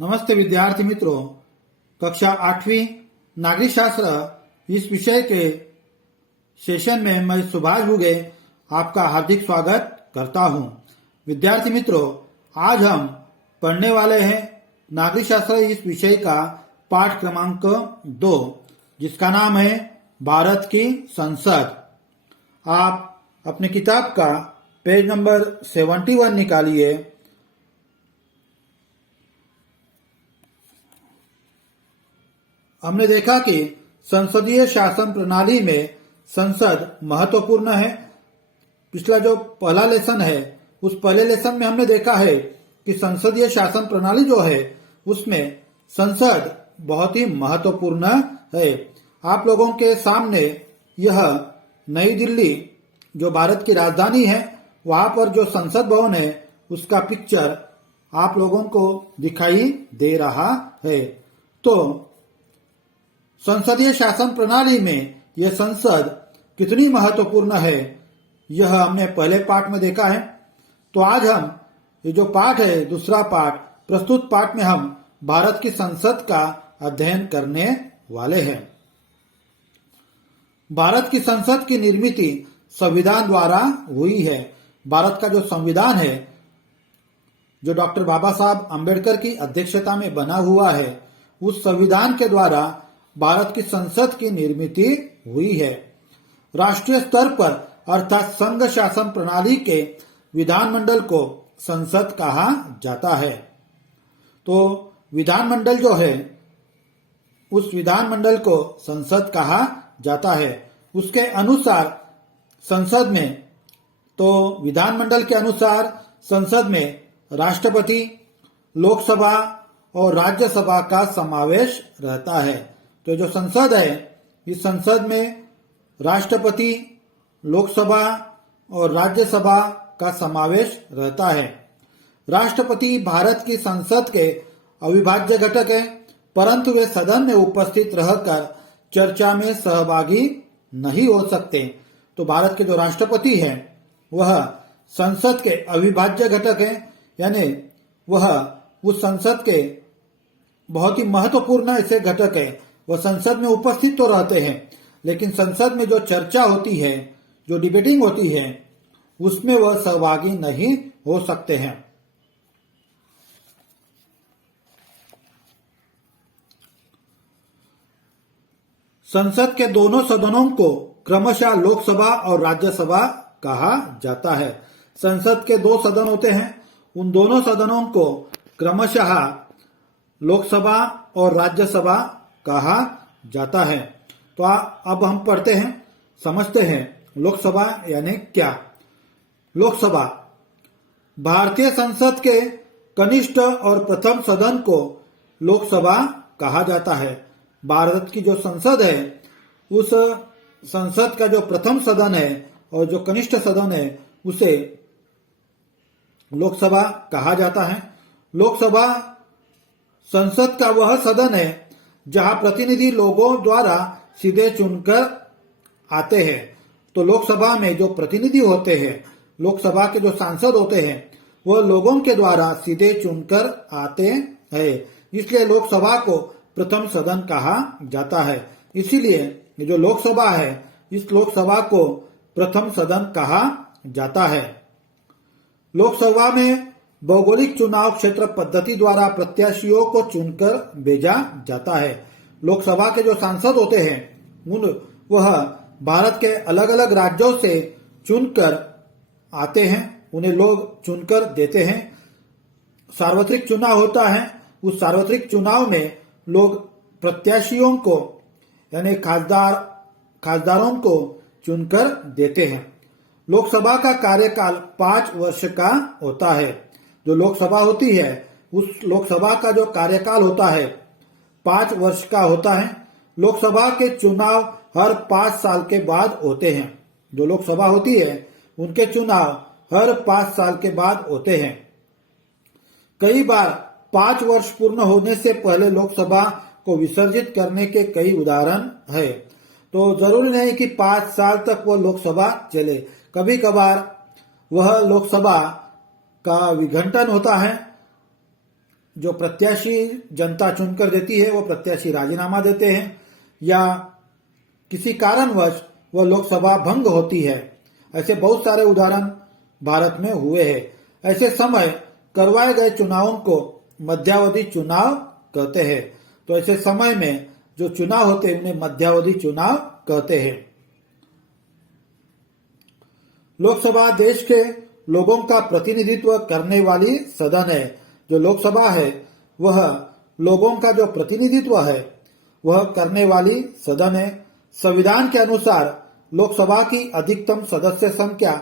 नमस्ते विद्यार्थी मित्रों, कक्षा 8वीं नागरिक शास्त्र इस विषय के सेशन में मैं सुभाष बुगे आपका हार्दिक स्वागत करता हूं। विद्यार्थी मित्रों, आज हम पढ़ने वाले हैं नागरिक शास्त्र इस विषय का पाठ क्रमांक 2, जिसका नाम है भारत की संसद। आप अपनी किताब का पेज नंबर 71 निकालिए। हमने देखा कि संसदीय शासन प्रणाली में संसद महत्वपूर्ण है। पिछला जो पहला लेसन है, उस पहले लेसन में हमने देखा है कि संसदीय शासन प्रणाली जो है उसमें संसद बहुत ही महत्वपूर्ण है। आप लोगों के सामने यह नई दिल्ली जो भारत की राजधानी है, वहां पर जो संसद भवन है उसका पिक्चर आप लोगों को दिखाई दे रहा है। तो संसदीय शासन प्रणाली में यह संसद कितनी महत्वपूर्ण है, यह हमने पहले पाठ में देखा है। तो आज हम ये जो पाठ है, दूसरा पाठ, प्रस्तुत पाठ में हम भारत की संसद का अध्ययन करने वाले हैं। भारत की संसद की निर्मित संविधान द्वारा हुई है। भारत का जो संविधान है, जो डॉक्टर बाबा साहब अम्बेडकर की अध्यक्षता में बना हुआ है, उस संविधान के द्वारा भारत की संसद की निर्मित हुई है। राष्ट्रीय स्तर पर अर्थात संघ शासन प्रणाली के विधानमंडल को संसद कहा जाता है। तो विधानमंडल जो है, उस विधानमंडल को संसद कहा जाता है। उसके अनुसार संसद में, तो विधानमंडल के अनुसार संसद में राष्ट्रपति, लोकसभा और राज्यसभा का समावेश रहता है। तो जो संसद है, इस संसद में राष्ट्रपति, लोकसभा और राज्यसभा का समावेश रहता है। राष्ट्रपति भारत की संसद के अविभाज्य घटक है, परंतु वे सदन में उपस्थित रहकर चर्चा में सहभागी नहीं हो सकते। तो भारत के जो राष्ट्रपति हैं, वह संसद के अविभाज्य घटक है, यानी वह उस संसद के बहुत ही महत्वपूर्ण ऐसे घटक है। वह संसद में उपस्थित तो रहते हैं, लेकिन संसद में जो चर्चा होती है, जो डिबेटिंग होती है, उसमें वह सहभागी नहीं हो सकते हैं। संसद के दोनों सदनों को क्रमशः लोकसभा और राज्यसभा कहा जाता है। संसद के दो सदन होते हैं, उन दोनों सदनों को क्रमशः लोकसभा और राज्यसभा कहा जाता है। तो अब हम पढ़ते हैं, समझते हैं लोकसभा यानी क्या। लोकसभा भारतीय संसद के कनिष्ठ और प्रथम सदन को लोकसभा कहा जाता है। भारत की जो संसद है, उस संसद का जो प्रथम सदन है और जो कनिष्ठ सदन है, उसे लोकसभा कहा जाता है। लोकसभा संसद का वह सदन है जहां प्रतिनिधि लोगों द्वारा सीधे चुनकर आते हैं। तो लोकसभा में जो प्रतिनिधि होते हैं, लोकसभा के जो सांसद होते हैं, वह लोगों के द्वारा सीधे चुनकर आते हैं। इसलिए लोकसभा को प्रथम सदन कहा जाता है। इसीलिए ये जो लोकसभा है, इस लोकसभा को प्रथम सदन कहा जाता है। लोकसभा में भौगोलिक चुनाव क्षेत्र पद्धति द्वारा प्रत्याशियों को चुनकर भेजा जाता है। लोकसभा के जो सांसद होते हैं, वह भारत के अलग अलग राज्यों से चुनकर आते हैं, उन्हें लोग चुनकर देते हैं। सार्वत्रिक चुनाव होता है, उस सार्वत्रिक चुनाव में लोग प्रत्याशियों को यानी खासदारों को चुनकर देते हैं। लोकसभा का कार्यकाल 5 वर्ष का होता है। जो लोकसभा होती है, उस लोकसभा का जो कार्यकाल होता है 5 वर्ष का होता है। लोकसभा के चुनाव हर 5 साल के बाद होते हैं। जो लोकसभा होती है, उनके चुनाव हर 5 साल के बाद होते हैं। कई बार 5 वर्ष पूर्ण होने से पहले लोकसभा को विसर्जित करने के कई उदाहरण है। तो जरूरी नहीं कि 5 साल तक वह लोकसभा चले। कभी कभार वह लोकसभा का विघटन होता है, जो प्रत्याशी जनता चुनकर देती है वो प्रत्याशी राजीनामा देते हैं या किसी कारणवश वह लोकसभा भंग होती है। ऐसे बहुत सारे उदाहरण भारत में हुए हैं। ऐसे समय करवाए गए चुनावों को मध्यावधि चुनाव कहते हैं। तो ऐसे समय में जो चुनाव होते हैं उन्हें मध्यावधि चुनाव कहते हैं। लोकसभा देश के लोगों का प्रतिनिधित्व करने वाली सदन है। जो लोकसभा है वह लोगों का जो प्रतिनिधित्व है वह करने वाली सदन है। संविधान के अनुसार लोकसभा की अधिकतम सदस्य संख्या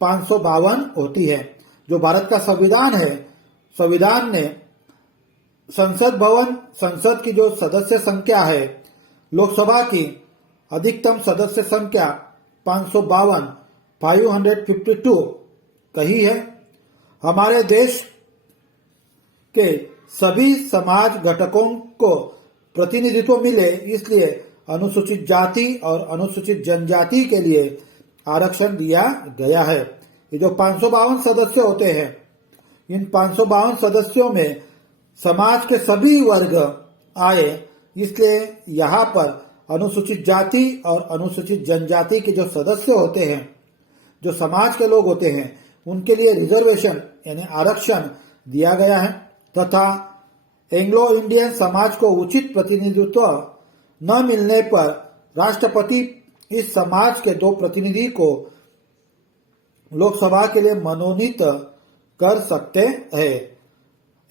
552 होती है। जो भारत का संविधान है, संविधान ने संसद भवन, संसद की जो सदस्य संख्या है, लोकसभा की अधिकतम सदस्य संख्या 552 कही है। हमारे देश के सभी समाज घटकों को प्रतिनिधित्व मिले, इसलिए अनुसूचित जाति और अनुसूचित जनजाति के लिए आरक्षण दिया गया है। ये जो 552 सदस्य होते हैं, इन 552 सदस्यों में समाज के सभी वर्ग आए, इसलिए यहाँ पर अनुसूचित जाति और अनुसूचित जनजाति के जो सदस्य होते हैं, जो समाज के लोग होते हैं, उनके लिए रिजर्वेशन यानी आरक्षण दिया गया है तथा एंग्लो इंडियन समाज को उचित प्रतिनिधित्व न मिलने पर राष्ट्रपति इस समाज के 2 प्रतिनिधि को लोकसभा के लिए मनोनीत कर सकते हैं।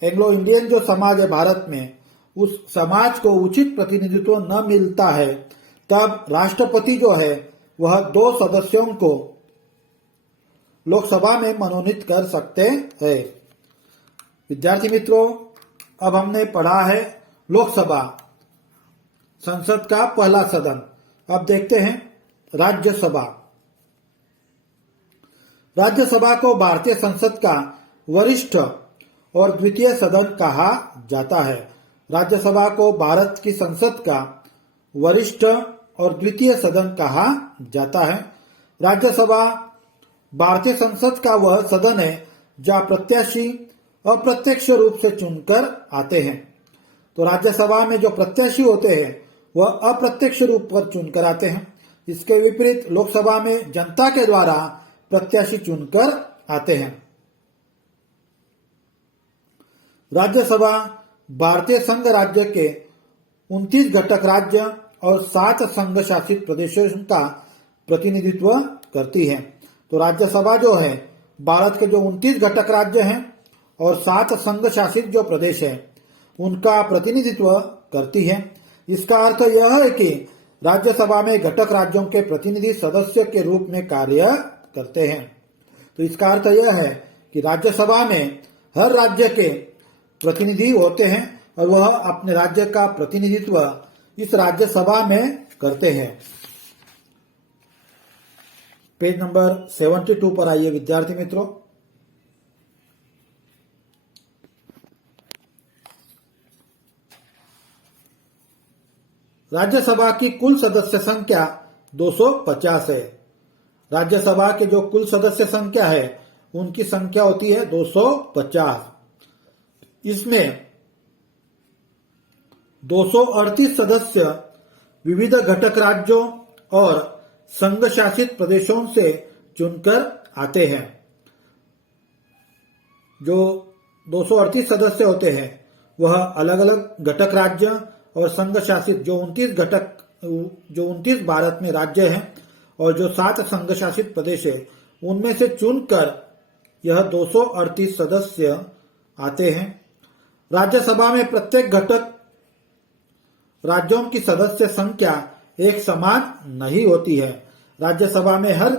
एंग्लो इंडियन जो समाज है भारत में, उस समाज को उचित प्रतिनिधित्व न मिलता है, तब राष्ट्रपति जो है वह 2 सदस्यों को लोकसभा में मनोनीत कर सकते हैं। विद्यार्थी मित्रों, अब हमने पढ़ा है लोकसभा, संसद का पहला सदन। अब देखते हैं राज्यसभा। राज्यसभा को भारतीय संसद का वरिष्ठ और द्वितीय सदन कहा जाता है। राज्यसभा को भारत की संसद का वरिष्ठ और द्वितीय सदन कहा जाता है। राज्यसभा भारतीय संसद का वह सदन है जहां प्रत्याशी अप्रत्यक्ष रूप से चुनकर आते हैं। तो राज्यसभा में जो प्रत्याशी होते हैं वह अप्रत्यक्ष रूप पर चुनकर आते हैं। इसके विपरीत लोकसभा में जनता के द्वारा प्रत्याशी चुनकर आते हैं। राज्यसभा भारतीय संघ राज्य के 29 घटक राज्य और 7 संघ शासित प्रदेशों का प्रतिनिधित्व करती है। तो राज्यसभा जो है भारत के जो 29 घटक राज्य हैं और 7 संघ शासित जो प्रदेश है उनका प्रतिनिधित्व करती है। इसका अर्थ यह है कि राज्यसभा में घटक राज्यों के प्रतिनिधि सदस्य के रूप में कार्य करते हैं। तो इसका अर्थ यह है कि राज्यसभा में हर राज्य के प्रतिनिधि होते हैं और वह अपने राज्य का प्रतिनिधित्व इस राज्यसभा में करते हैं। पेज नंबर 72 पर आइए विद्यार्थी मित्रों। राज्यसभा की कुल सदस्य संख्या 250 है। राज्यसभा के जो कुल सदस्य संख्या है उनकी संख्या होती है 250। इसमें 238 सदस्य विविध घटक राज्यों और संघ शासित प्रदेशों से चुनकर आते हैं। जो 238 सदस्य होते हैं वह अलग अलग घटक राज्य और संघ शासित जो 29 भारत में राज्य हैं और जो 7 संघ शासित प्रदेश है उनमें से चुनकर यह 238 सदस्य आते हैं। राज्यसभा में प्रत्येक घटक राज्यों की सदस्य संख्या एक समान नहीं होती है। राज्यसभा में हर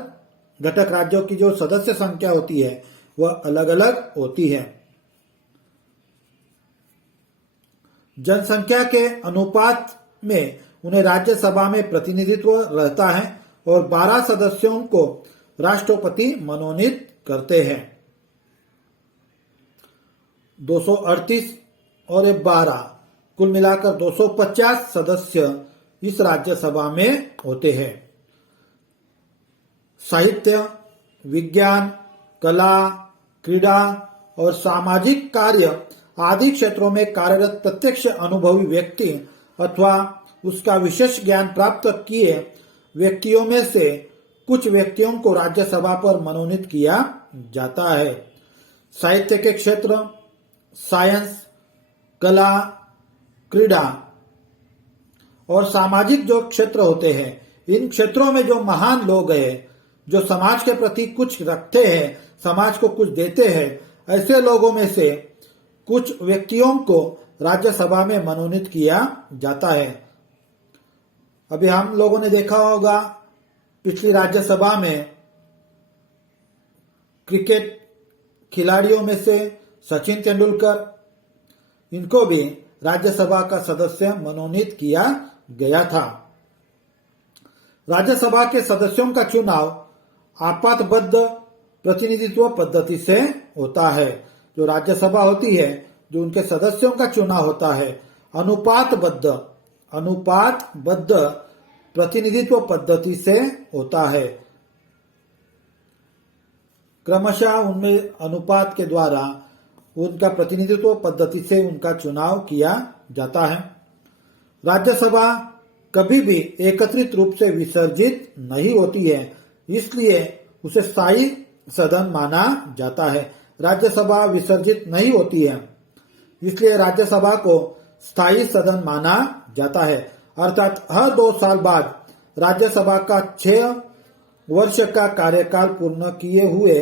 घटक राज्यों की जो सदस्य संख्या होती है वह अलग अलग होती है। जनसंख्या के अनुपात में उन्हें राज्यसभा में प्रतिनिधित्व रहता है और 12 सदस्यों को राष्ट्रपति मनोनीत करते हैं। 238 और 12 कुल मिलाकर 250 सदस्य इस राज्यसभा में होते हैं। साहित्य, विज्ञान, कला, क्रीड़ा और सामाजिक कार्य आदि क्षेत्रों में कार्यरत प्रत्यक्ष अनुभवी व्यक्ति अथवा उसका विशेष ज्ञान प्राप्त किए व्यक्तियों में से कुछ व्यक्तियों को राज्यसभा पर मनोनीत किया जाता है। साहित्य के क्षेत्र, साइंस, कला, क्रीड़ा और सामाजिक जो क्षेत्र होते हैं, इन क्षेत्रों में जो महान लोग हैं, जो समाज के प्रति कुछ रखते हैं, समाज को कुछ देते हैं, ऐसे लोगों में से कुछ व्यक्तियों को राज्यसभा में मनोनीत किया जाता है। अभी हम लोगों ने देखा होगा पिछली राज्यसभा में क्रिकेट खिलाड़ियों में से सचिन तेंदुलकर, इनको भी राज्यसभा का सदस्य मनोनीत किया गया था। राज्यसभा के सदस्यों का चुनाव आपातबद्ध प्रतिनिधित्व पद्धति से होता है। जो राज्यसभा होती है, जो उनके सदस्यों का चुनाव होता है, अनुपातबद्ध प्रतिनिधित्व पद्धति से होता है। क्रमशः उनमें अनुपात के द्वारा उनका प्रतिनिधित्व पद्धति से उनका चुनाव किया जाता है। राज्यसभा कभी भी एकत्रित रूप से विसर्जित नहीं होती है, इसलिए उसे स्थायी सदन माना जाता है। राज्यसभा विसर्जित नहीं होती है, इसलिए राज्यसभा को स्थायी सदन माना जाता है। अर्थात हर 2 साल बाद राज्यसभा का 6 वर्ष का कार्यकाल पूर्ण किए हुए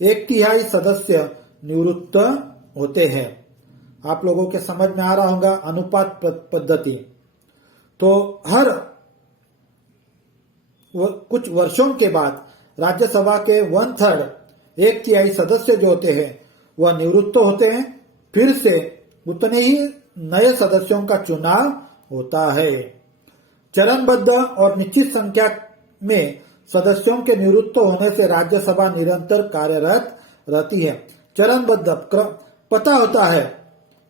1/3 सदस्य निवृत्त होते हैं। आप लोगों के समझ में आ रहा होगा अनुपात पद्धति। तो हर कुछ वर्षों के बाद राज्यसभा के 1/3 सदस्य जो होते हैं वह निवृत्त होते हैं, फिर से उतने ही नए सदस्यों का चुनाव होता है। चरणबद्ध और निश्चित संख्या में सदस्यों के निवृत्त होने से राज्यसभा निरंतर कार्यरत रहती है। चरणबद्ध पता होता है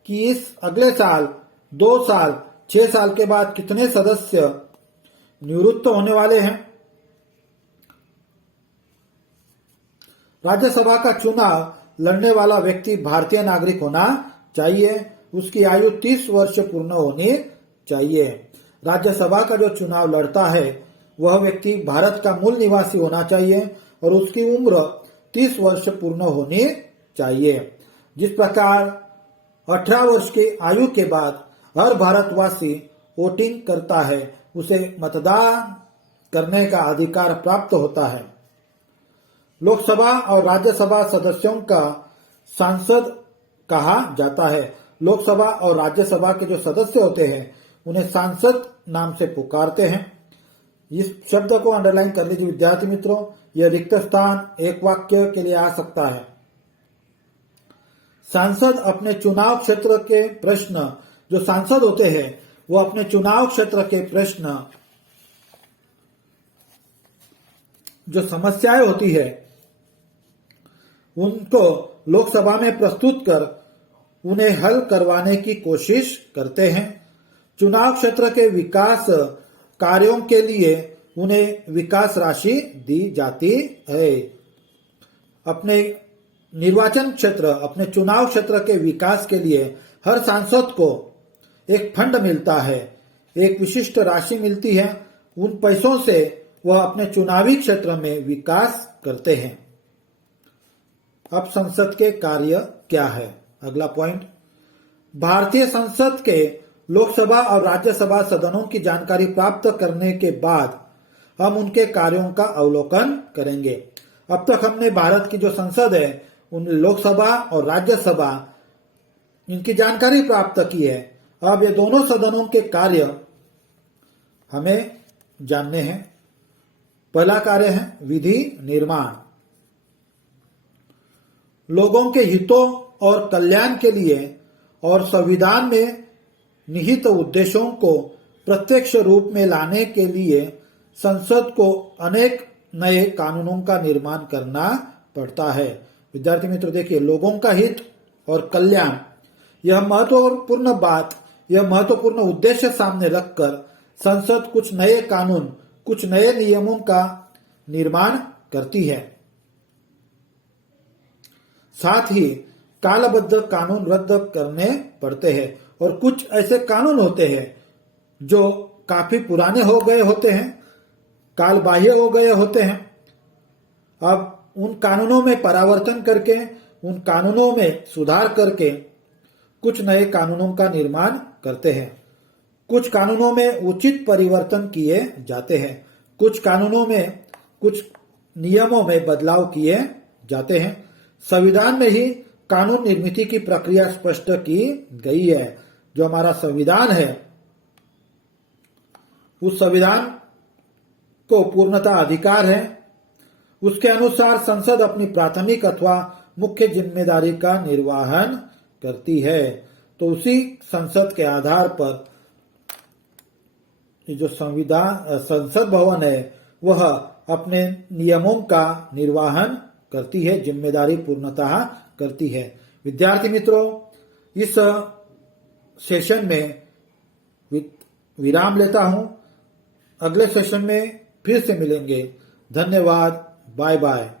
कि इस अगले साल, 2 साल, 6 साल के बाद कितने सदस्य निवृत्त होने वाले हैं। राज्यसभा का चुनाव लड़ने वाला व्यक्ति भारतीय नागरिक होना चाहिए, उसकी आयु 30 वर्ष पूर्ण होनी चाहिए। राज्यसभा का जो चुनाव लड़ता है वह व्यक्ति भारत का मूल निवासी होना चाहिए और उसकी उम्र 30 वर्ष पूर्ण होनी चाहिए। जिस प्रकार 18 वर्ष की आयु के बाद हर भारतवासी वोटिंग करता है, उसे मतदान करने का अधिकार प्राप्त होता है। लोकसभा और राज्यसभा सदस्यों का सांसद कहा जाता है। लोकसभा और राज्यसभा के जो सदस्य होते हैं उन्हें सांसद नाम से पुकारते हैं। इस शब्द को अंडरलाइन कर लीजिए विद्यार्थी मित्रों, यह रिक्त स्थान एक वाक्य के लिए आ सकता है। सांसद अपने चुनाव क्षेत्र के प्रश्न, जो सांसद होते हैं वो अपने चुनाव क्षेत्र के प्रश्न, जो समस्याएं होती है उनको लोकसभा में प्रस्तुत कर उन्हें हल करवाने की कोशिश करते हैं। चुनाव क्षेत्र के विकास कार्यों के लिए उन्हें विकास राशि दी जाती है। अपने निर्वाचन क्षेत्र, अपने चुनाव क्षेत्र के विकास के लिए हर सांसद को एक फंड मिलता है, एक विशिष्ट राशि मिलती है। उन पैसों से वह अपने चुनावी क्षेत्र में विकास करते हैं। अब संसद के कार्य क्या है? अगला पॉइंट, भारतीय संसद के लोकसभा और राज्यसभा सदनों की जानकारी प्राप्त करने के बाद हम उनके कार्यों का अवलोकन करेंगे। अब तक हमने भारत की जो संसद है, उन लोकसभा और राज्यसभा, इनकी जानकारी प्राप्त की है। अब ये दोनों सदनों के कार्य हमें जानने हैं। पहला कार्य है विधि निर्माण। लोगों के हितों और कल्याण के लिए और संविधान में निहित उद्देश्यों को प्रत्यक्ष रूप में लाने के लिए संसद को अनेक नए कानूनों का निर्माण करना पड़ता है। विद्यार्थी मित्र देखिए, लोगों का हित और कल्याण, यह महत्वपूर्ण बात, यह महत्वपूर्ण उद्देश्य सामने रखकर संसद कुछ नए कानून, कुछ नए नियमों का निर्माण करती है। साथ ही कालबद्ध कानून रद्द करने पड़ते हैं और कुछ ऐसे कानून होते हैं जो काफी पुराने हो गए होते हैं, काल बाह्य हो गए होते हैं। अब उन कानूनों में परिवर्तन करके, उन कानूनों में सुधार करके कुछ नए कानूनों का निर्माण करते हैं। कुछ कानूनों में उचित परिवर्तन किए जाते हैं, कुछ कानूनों में, कुछ नियमों में बदलाव किए जाते हैं। संविधान में ही कानून निर्मित की प्रक्रिया स्पष्ट की गई है। जो हमारा संविधान है, उस संविधान को पूर्णतः अधिकार है। उसके अनुसार संसद अपनी प्राथमिक अथवा मुख्य जिम्मेदारी का निर्वहन करती है। तो उसी संसद के आधार पर जो संसद भवन है वह अपने नियमों का निर्वहन करती है, जिम्मेदारी पूर्णतः करती है। विद्यार्थी मित्रों, इस सेशन में विराम लेता हूं। अगले सेशन में फिर से मिलेंगे। धन्यवाद। Bye bye.